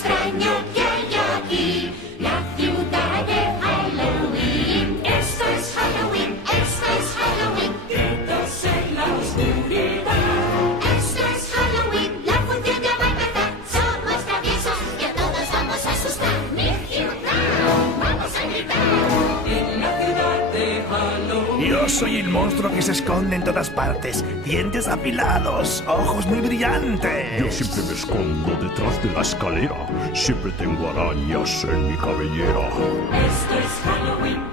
extraño que hay aquí, la ciudad de Halloween. Esto es Halloween, esto es Halloween, gritos en la oscuridad. Esto es Halloween, la función ya va a empezar. Somos traviesos y a todos vamos a asustar. Mi ciudad, vamos a gritar. En la ciudad de Halloween. Yo soy el monstruo que se esconde en todas partes. Dientes afilados, ojos muy brillantes. Yo siempre me escondo detrás de la escalera. Siempre tengo arañas en mi cabellera. Esto es Halloween.